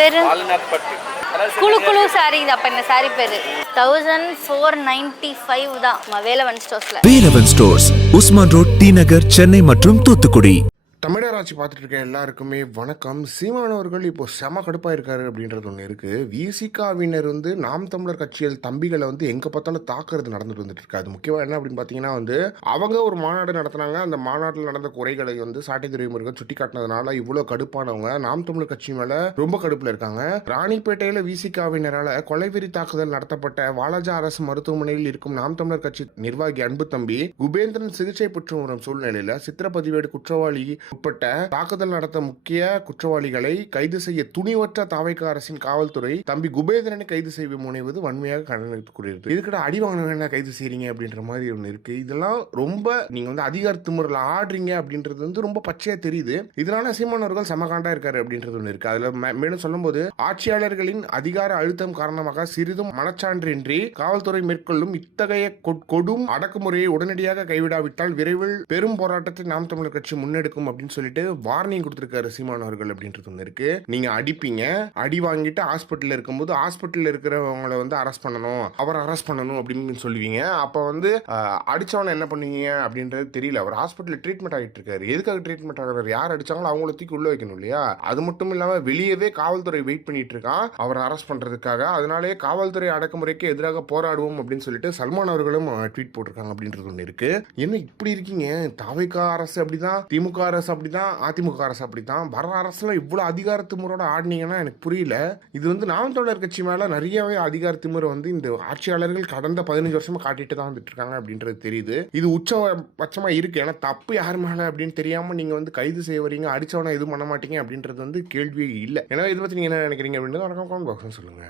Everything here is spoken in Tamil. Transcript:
பேரு குழு குழு சாரி. அப்ப இந்த சாரி பேரு 1495 தான் வேலவன் ஸ்டோர்ஸ்ல. Velavan stores, Usman road, T Nagar, Chennai மற்றும் தூத்துக்குடி. தமிழராட்சி பார்த்துட்டு இருக்க எல்லாருக்குமே வணக்கம். சீமானவர்கள் இப்போ செம கடுப்பாக இருக்காரு அப்படின்றது ஒன்று இருக்குது. விசிகாவினர் நாம் தமிழர் கட்சியில் தம்பிகளை எங்கே பார்த்தாலும் தாக்குறது நடந்துட்டு வந்துட்டு இருக்கு. அது முக்கியமாக என்ன அப்படின்னு பார்த்தீங்கன்னா அவங்க ஒரு மாநாடு நடத்தினாங்க. அந்த மாநாட்டில் நடந்த குறைகளை சாட்டை துறைமுருகன் சுட்டி காட்டினதுனால இவ்வளோ கடுப்பானவங்க நாம் தமிழர் கட்சி மேலே ரொம்ப கடுப்பில் இருக்காங்க. ராணிப்பேட்டையில் விசிகாவினரால் கொலைவெறி தாக்குதல் நடத்தப்பட்ட வாலாஜா அரசு மருத்துவமனையில் இருக்கும் நாம் தமிழர் கட்சி நிர்வாகி அன்பு தம்பி குபேந்திரன் சிகிச்சை பெற்று வரும் சூழ்நிலையில் சித்திரப்பதிவேடு குற்றவாளி உட்பட்ட தாக்குதல் நடத்த முக்கிய குற்றவாளிகளை கைது செய்ய துணிவற்ற தாவைக்கா அரசின் காவல்துறை தம்பி குபேந்திரனை கைது செய்ய முனைவது வன்மையாக கண்டனத்துக்குரியது. இதுக்கிட்ட அடி வாங்கின கைது செய்றீங்க அப்படின்ற மாதிரி ஒன்று இருக்கு. இதெல்லாம் ரொம்ப நீங்க அதிகார திமுறையில் ஆடுறீங்க அப்படின்றது ரொம்ப பச்சையா தெரியுது. இதனால சீமானவர்கள் சமகாண்டா இருக்காரு அப்படின்றது ஒன்று இருக்கு. அதுல மேலும் சொல்லும் போது ஆட்சியாளர்களின் அதிகார அழுத்தம் காரணமாக சிறிதும் மனச்சான்றின்றி காவல்துறை மேற்கொள்ளும் இத்தகைய கொடும் அடக்குமுறையை உடனடியாக கைவிடாவிட்டால் விரைவில் பெரும் போராட்டத்தை நாம் தமிழர் கட்சி முன்னெடுக்கும் அப்படின்னு சொல்லிட்டு வார்னிங் கொடுத்திருக்காரு சீமானவர்கள் அப்படின்றது ஒன்று இருக்கு. நீங்க அடிப்பீங்க, அடி வாங்கிட்டு ஹாஸ்பிட்டல் இருக்கும்போது ஹாஸ்பிட்டல் இருக்கிறவங்களை அரெஸ்ட் பண்ணணும், அவரை அரெஸ்ட் பண்ணணும் அப்படின்னு சொல்லுவீங்க. அப்ப அடிச்சவனை என்ன பண்ணுவீங்க அப்படின்றது தெரியல. அவர் ஹாஸ்பிட்டல் ட்ரீட்மெண்ட் ஆகிட்டு இருக்காரு. எதுக்காக ட்ரீட்மெண்ட் ஆகிறார்? யார் அடிச்சாங்களோ அவங்கள தூக்கி உள்ள வைக்கணும் இல்லையா? அது மட்டும் இல்லாம வெளியவே காவல்துறை வெயிட் பண்ணிட்டு இருக்கான் அவரை அரெஸ்ட் பண்றதுக்காக. அதனாலே காவல்துறை அடக்குமுறைக்கு எதிராக போராடுவோம் அப்படின்னு சொல்லிட்டு சல்மான் அவர்களும் ட்வீட் போட்டிருக்காங்க அப்படின்றது ஒன்று இருக்கு. என்ன இப்படி இருக்கீங்க? தாவைக்கா அரசு அப்படிதான், திமுக அரசு அப்படிதான், அதிமுக அரசு அப்படித்தான். வர அரசுல இவ்வளவு அதிகார திமுறோட ஆடினீங்கன்னா எனக்கு புரியல. இது நாம் தமிழர் கட்சி மேல நிறையவே அதிகார திமுறை இந்த ஆட்சியாளர்கள் கடந்த 15 வருஷமா காட்டிட்டு தான் வந்துட்டு இருக்காங்க அப்படின்றது தெரியுது. இது உச்சபட்சமா இருக்கு. ஏன்னா தப்பு யார் மேல அப்படின்னு தெரியாம நீங்க கைது செய்ய வரீங்க, அடிச்சவனா எதுவும் பண்ண மாட்டீங்க அப்படின்றது கேள்வியே இல்லை. ஏன்னா இதை பத்தி நீங்க என்ன நினைக்கிறீங்க அப்படின்னு சொல்லுங்க.